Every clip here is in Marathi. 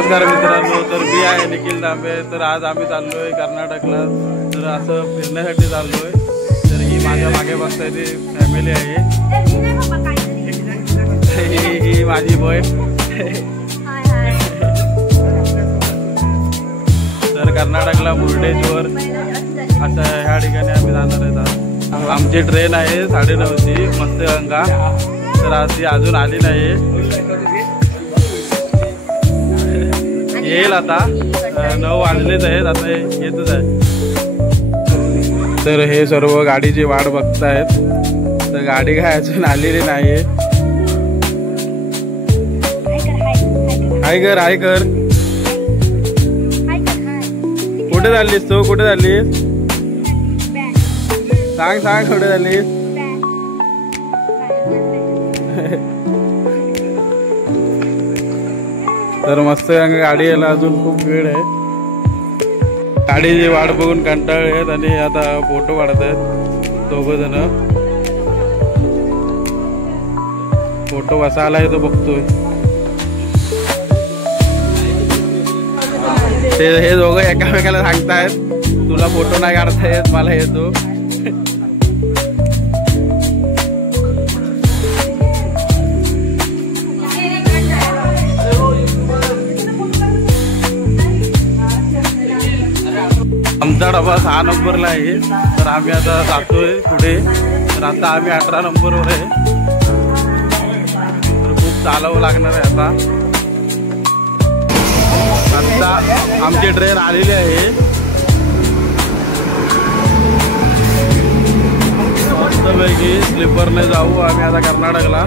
नमस्कार मित्रांनो, तर मी आहे निखिल दांबे। तर आज आम्ही चाललोय कर्नाटकला। तर असं फिरण्यासाठी चाललोय। तर ही माझ्या मागे बसताय ती फॅमिली आहे। ही माझी बहीण। तर कर्नाटकला मुर्डेश्वर असं ह्या ठिकाणी आम्ही जाणार आहेत। आमची ट्रेन आहे 9:30ची मत्स्यगंगा। तर आज ती अजून आली नाही, येईल आता। 9 वाजलेच आहेत, आता येतच आहे। तर हे सर्व गाडीची वाट बघतायत। तर गाडी काय अजून आलेली नाहीये। हाय कर कुठे चाललीस तू? कुठे चाललीस? सांग कुठे चाललीस? तर मस्त गाडी यायला अजून खूप वेळ आहे। गाडीची वाट बघून कंटाळले आहेत आणि आता फोटो काढत आहेत दोघं जण। फोटो कसा आलाय तो बघतोय। हे दोघं एकामेकाला सांगतायत तुला फोटो नाही काढता येत, मला येतो। आमचा डबा 6 नंबरला आहे। तर आम्ही आता जातोय पुढे। तर आता आम्ही 18 नंबरवर आहे। तर खूप चालावं लागणार आहे आता। आमची ट्रेन आलेली आहे। मस्तपैकी स्लीपरने जाऊ आम्ही आता कर्नाटकला।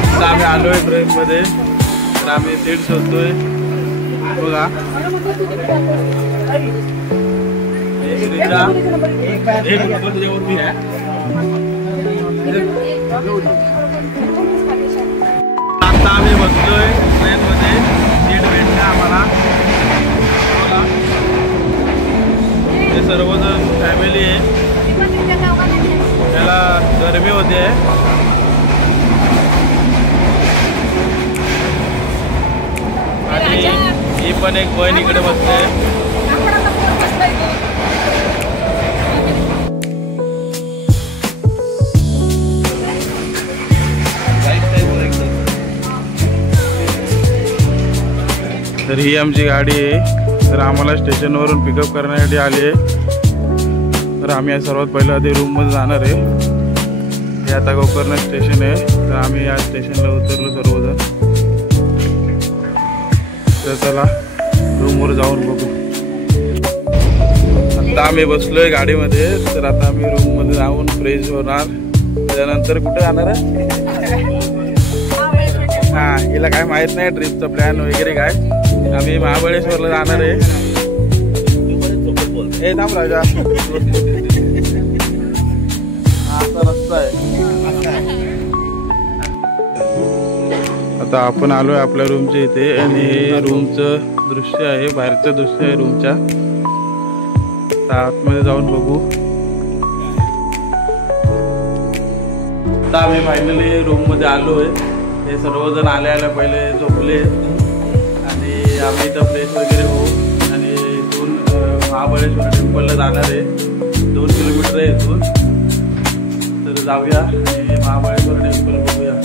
तर आम्ही आलोय ट्रेन मध्ये। तर आम्ही सीट शोधतोय बघा। आता आम्ही बसलोय ट्रेन मध्ये, सीट भेटते आम्हाला। हे सर्वजण फॅमिली आहे। त्याला गरमी होते आणि ही पण एक बहीण इकडे बसते। तर ही आमची गाडी आहे। तर आम्हाला स्टेशनवरून पिकअप करण्यासाठी आली आहे। तर आम्ही सर्वात पहिलं आधी रूममध्ये जाणार आहे। हे आता गोकर्ण स्टेशन आहे। तर आम्ही या स्टेशनला उतरलो सर्वजण। तर चला रूमवर जाऊन बघू। आता आम्ही बसलोय गाडीमध्ये। तर आता आम्ही रूममध्ये जाऊन फ्रेश होणार। त्यानंतर कुठे जाणार आहे? हा, हिला काय माहित नाही ट्रिपचा प्लॅन वगैरे काय। आम्ही महाबळेश्वरला जाणार आहे। ए थांब राजा, असा रस्ता आहे। आता आपण आलोय आपल्या रूमच्या इथे आणि हे रूमचं दृश्य आहे, बाहेरचं दृश्य आहे रूमच्या। आतमध्ये जाऊन बघू। आता आम्ही फायनली रूम मध्ये आलोय। हे सर्वजण आल्या पहिले झोपले आणि आम्ही इथं फ्रेश वगैरे होऊ आणि इथून महाबळेश्वर टेम्पलला जाणार आहे। 2 किलोमीटर आहे इथून। तर जाऊया आणि महाबळेश्वर टेम्पल बघूया।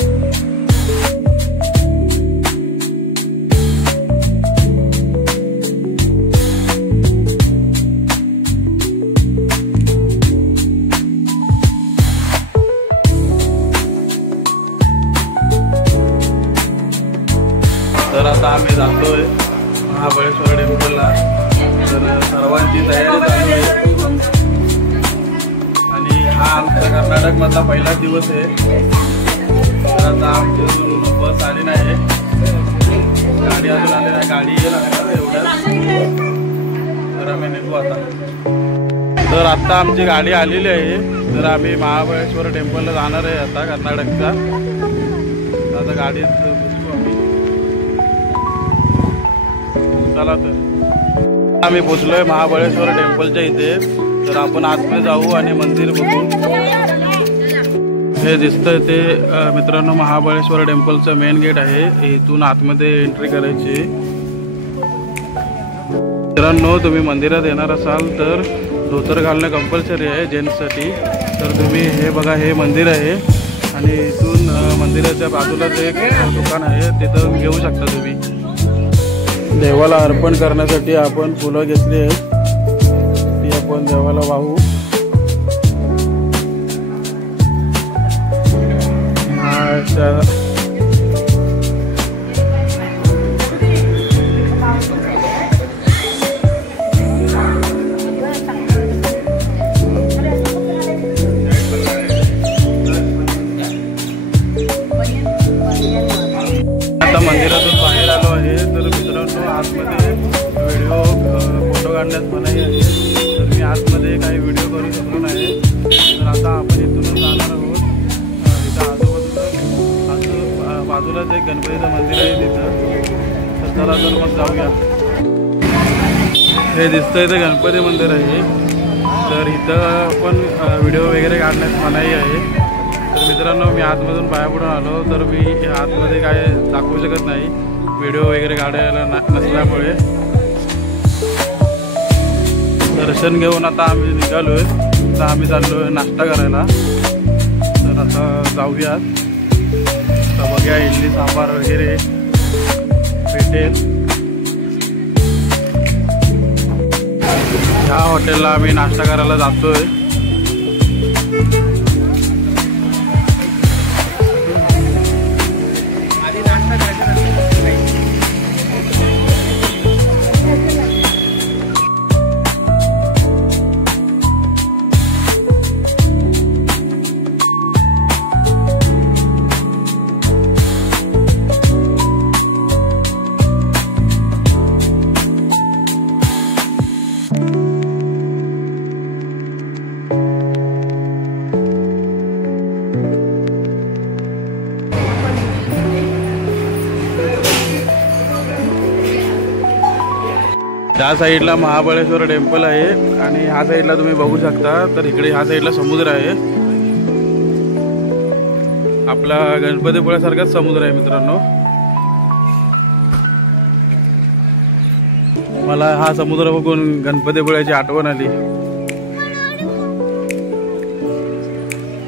तर आता आम्ही जातोय महाबळेश्वर टेम्पलला। तर सर्वांची तयारी चालू आहे आणि हा आमचा कर्नाटक मधला पहिला दिवस आहे। तर आता आमची बस आली नाही, गाडी अजून आली नाही। गाडी येईल एवढ्यात। तर आम्ही निघू आता। तर आता आमची गाडी आलेली आहे। तर आम्ही महाबळेश्वर टेम्पलला जाणार आहे आता कर्नाटकचा। आता गाडीत बसू आम्ही। चला तर आम्ही पोचलोय महाबळेश्वर टेम्पलच्या इथे। तर आपण आतमध्ये जाऊ आणि मंदिर बघू। हे दिसतंय ते मित्रांनो महाबळेश्वर टेम्पलचं मेन गेट आहे. इथून आतमध्ये एंट्री करायची. मित्रांनो तुम्ही मंदिरात येणार असाल तर धोतर घालणं कंपल्सरी आहे जेंट्ससाठी. तर तुम्ही हे बघा, हे मंदिर आहे आणि इथून मंदिराच्या बाजूलाच एक दुकान आहे, तिथं घेऊ शकता तुम्ही. देवाला अर्पण करण्यासाठी आपण फुलं घेतली आहेत, ती आपण देवाला वाहू. आता मंदिरातून बाहेर आलो आहे. तर मित्रांनो आतमध्ये व्हिडिओ फोटो काढण्यास मनाई आहे, तर मी आतमध्ये काही व्हिडिओ करू शकलो नाही. तर आता आपण इथूनच जाणार आहोत. इथं बाजूलाच एक गणपतीचं मंदिर आहे तिथं. तर चला तर मग जाऊया. हे दिसतंय ते गणपती मंदिर आहे. तर इथं पण व्हिडिओ वगैरे काढण्यास मनाई आहे. तर मित्रांनो मी आतमधून बाहेर पडून आलो, तर मी आतमध्ये काय दाखवू शकत नाही व्हिडिओ वगैरे काढायला नसल्यामुळे. दर्शन घेऊन आता आम्ही निघालोय. आता आम्ही चाललोय नाश्ता करायला. तर आता जाऊयात. तर बघूया इडली सांबार वगैरे भेटेल. ह्या हॉटेलला आम्ही नाश्ता करायला जातोय. त्या साईडला महाबळेश्वर टेम्पल आहे आणि ह्या साईडला तुम्ही बघू शकता. तर इकडे ह्या साईडला समुद्र आहे. आपला गणपतीपुळ्यासारखाच समुद्र आहे मित्रांनो. मला हा समुद्र बघून गणपतीपुळ्याची आठवण आली,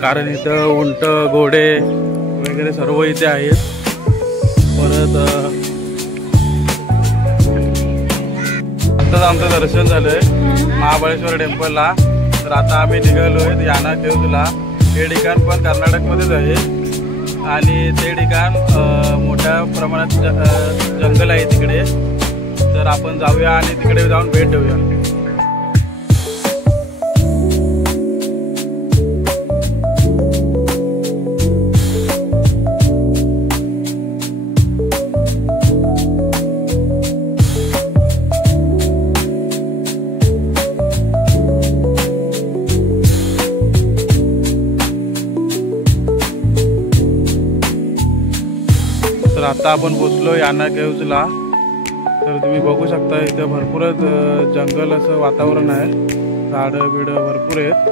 कारण इथं उंट घोडे वगैरे सर्व इथे आहेत. परत आमचं दर्शन झालंय महाबळेश्वर टेम्पलला. तर आता आम्ही निघालोय याना केवजला. हे ठिकाण पण कर्नाटकमध्येच आहे आणि ते ठिकाण मोठ्या प्रमाणात जंगल आहे तिकडे. तर आपण जाऊया आणि तिकडे जाऊन भेट देऊया. तर आता आपण पोचलो याना केव्जला. तर तुम्ही बघू शकता इथे भरपूरच जंगल असं वातावरण आहे. झाडं बिडं भरपूर आहेत.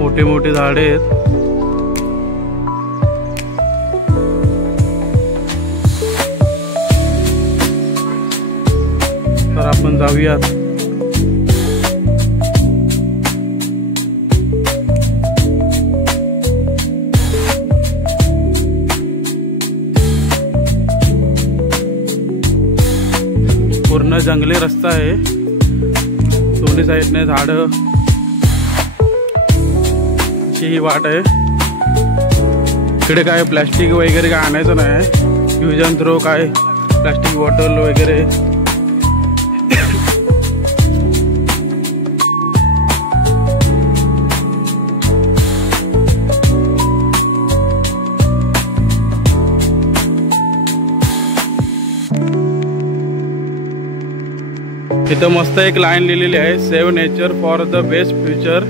मोठी मोठी झाडे आहेत. तर आपण जाऊयात. पूर्ण जंगली रस्ता आहे. दोन्ही साईडने झाडं ही वाट आहे. इकडे काय प्लॅस्टिक वगैरे काय आणायचं नाही. यूज अँड थ्रो काय प्लॅस्टिक बॉटल वगैरे. इथं मस्त एक लाईन लिहिलेली आहे, save nature for the best future.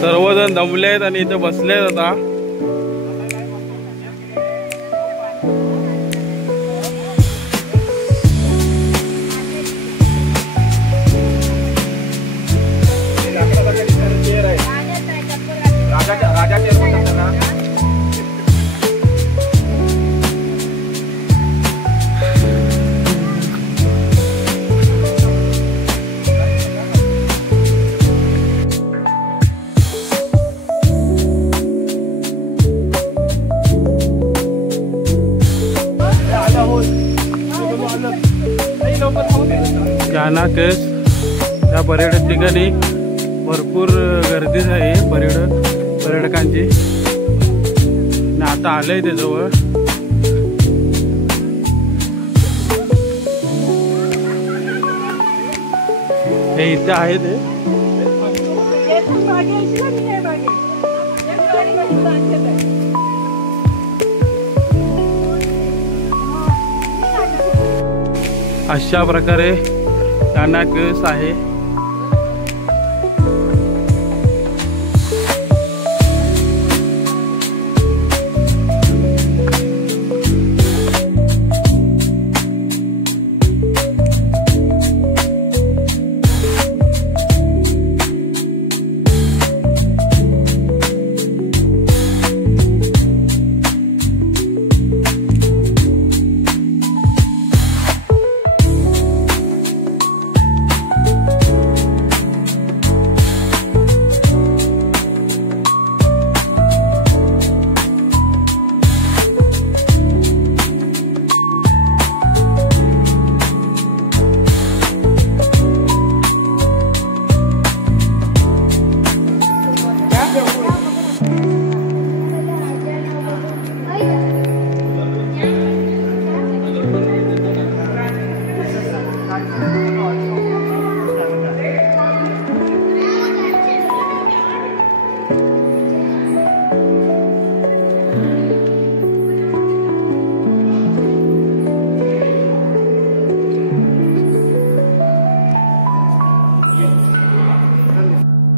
सर्वजण दमले आहेत आणि इथे बसले आहेत आता. याना केस या पर्यटक ठिकाणी भरपूर गर्दीच आहे पर्यटकांची. आणि आता आलंय ते जवळ. हे इथे आहे ते. अशा प्रकारे याना केस आहे.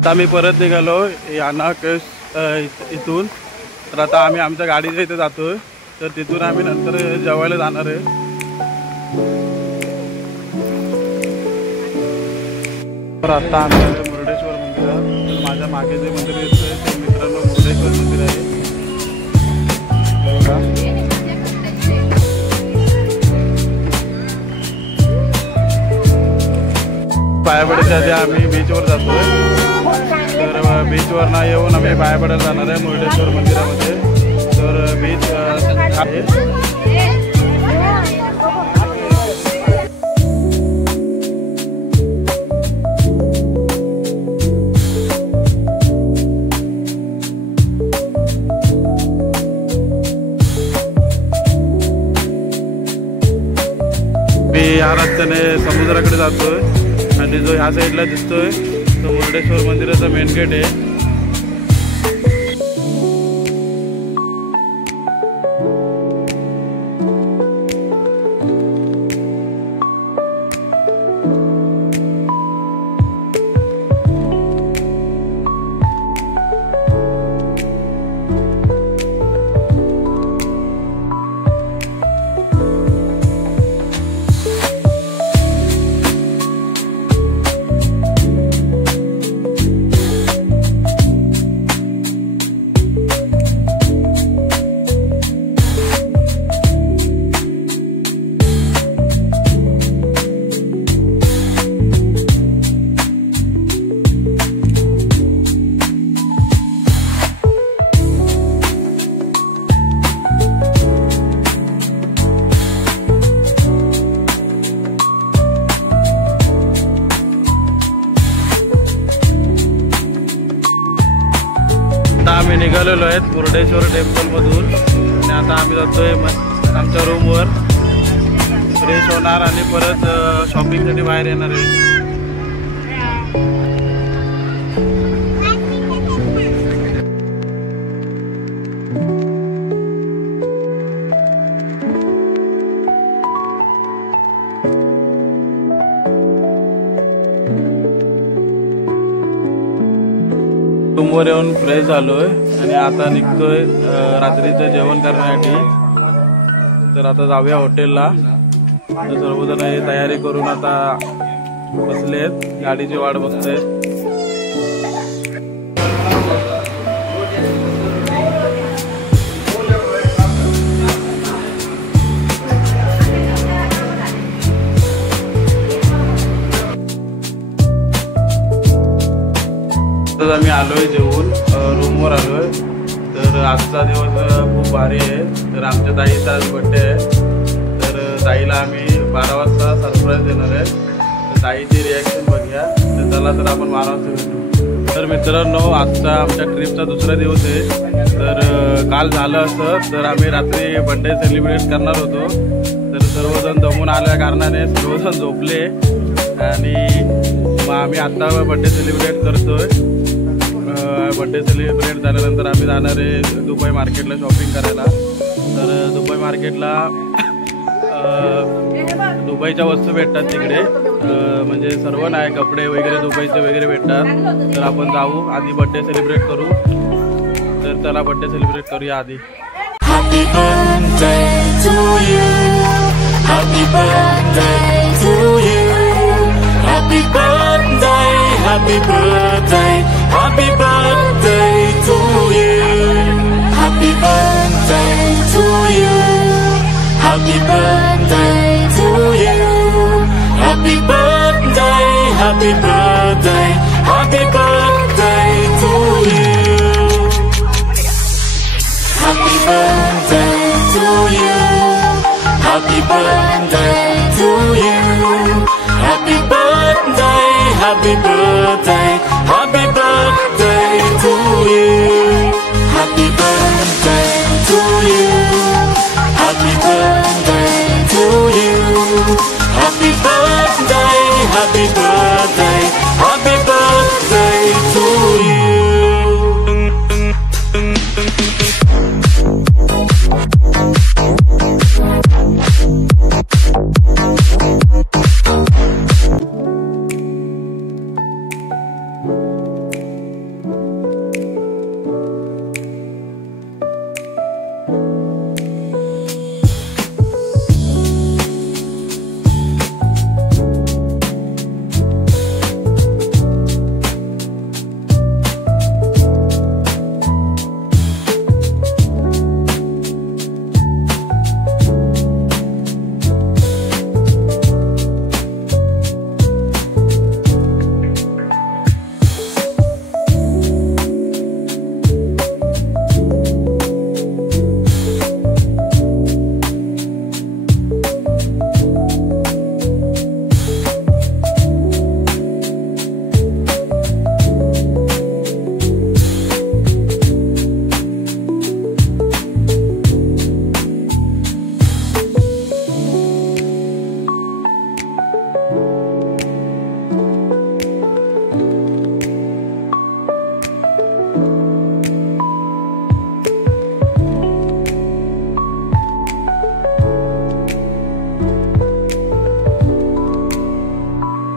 आता आम्ही परत निघालो याना केस इथून. तर आता आम्ही आमच्या गाडीच्या इथे जातोय. तर तिथून आम्ही नंतर जेवायला जाणार आहे. तर आता आम्ही मुर्डेश्वर मंदिरात. तर माझ्या मागे जे मंदिर आहे ते मित्रांनो मुर्डेश्वर मंदिर आहे. पाया पडायच्या आधी आम्ही बीचवर जातोय. तर बीचवर ना येऊन आम्ही पाया पडायला जाणार आहे मुर्डेश्वर मंदिरामध्ये. तर बीच आहे. मी या रस्त्याने समुद्राकडे जातोय आणि जो ह्या साईडला दिसतोय तो मुर्डेश्वर मंदिराचा मेन गेट आहे. आता आम्ही निघालेलो आहेत मुर्डेश्वर टेम्पलमधून आणि आता आम्ही जातोय आमच्या रूमवर. फ्रेश होणार आणि परत शॉपिंगसाठी बाहेर येणार आहे. रूमवर येऊन फ्रेश झालोय आणि आता निघतोय रात्रीचं जेवण करण्यासाठी। तर आता जाऊया हॉटेलला। तर सर्वजण हे तयारी करून आता बसलेत, गाडीची वाट बघतायत। आम्ही आलोय जेवून रूमवर आलोय। तर आजचा दिवस खूप भारी आहे। तर आमच्या ताईचा आज बर्थडे आहे। तर ताईला आम्ही 12 वाजता सरप्राईज देणार आहे। तर ताईची रिॲक्शन बघूया। तर चला तर आपण 12 वाजता भेटू। तर मित्रांनो, आजचा आमच्या ट्रिपचा दुसरा दिवस आहे। तर काल झालं असं तर आम्ही रात्री बर्थडे सेलिब्रेट करणार होतो। तर सर्वजण दमून आल्या कारणाने सर्वजण झोपले आणि मग आम्ही आता बर्थडे सेलिब्रेट करतोय। बर्थडे सेलिब्रेट झाल्यानंतर आम्ही जाणार आहे दुबई मार्केटला शॉपिंग करायला। तर दुबई मार्केटला दुबईच्या वस्तू भेटतात तिकडे, म्हणजे सर्व नाही, कपडे वगैरे दुबईचे वगैरे भेटतात। तर आपण जाऊ, आधी बर्थडे सेलिब्रेट करू। तर चला बर्थडे सेलिब्रेट करूया आधी। Happy birthday to you. Happy birthday to you. Happy birthday, happy birthday, happy birthday to you. Happy birthday to you. Happy birthday to you. Happy birthday, happy birthday, happy birthday to you. Happy birthday to you. Happy birthday to you. Happy birthday, happy birthday, happy birthday to you. Happy birthday to you. Happy birthday to you. Happy birthday, happy birthday, happy birthday to you.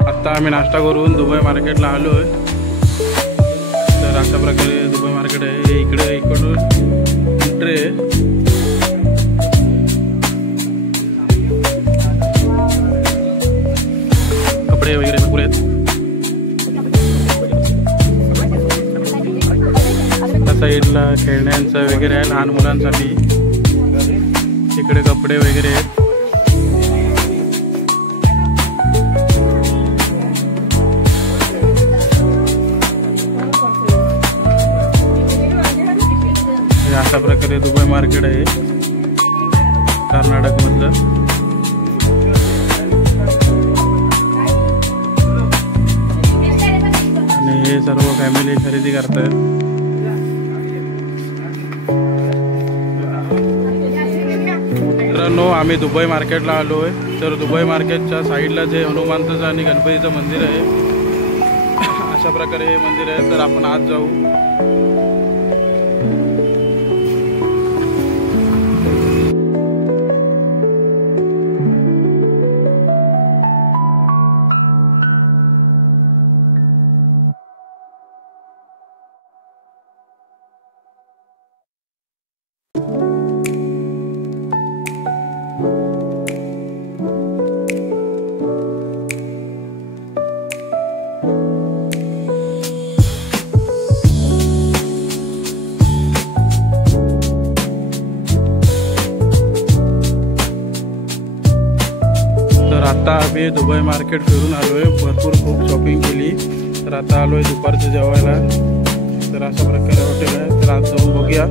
आता आम्ही नाश्ता करून दुबई मार्केटला आलोय। तर अशा प्रकारे दुबई मार्केट आहे। इकडे इकडून एंट्री आहे। कपडे वगैरे भरपूर आहेत। त्या साईडला खेळण्यांचं वगैरे आहे लहान मुलांसाठी। इकडे कपडे वगैरे आहेत। अशा प्रकारे दुबई मार्केट आहे कर्नाटक मधलं। आणि हे सर्व फॅमिली खरेदी करतात। मित्रांनो, आम्ही दुबई मार्केटला आलोय। तर दुबई मार्केटच्या साईडला जे हनुमंताचं आणि गणपतीचं मंदिर आहे, अशा प्रकारे हे मंदिर आहे। तर आपण आज जाऊ। आम्ही दुबई मार्केट फिरून आलो आहे, भरपूर खूप शॉपिंग केली. तर आता आलो आहे दुपारचं जेवायला. तर अशा प्रकारे हॉटेल आहे, तर आज जाऊन बघूया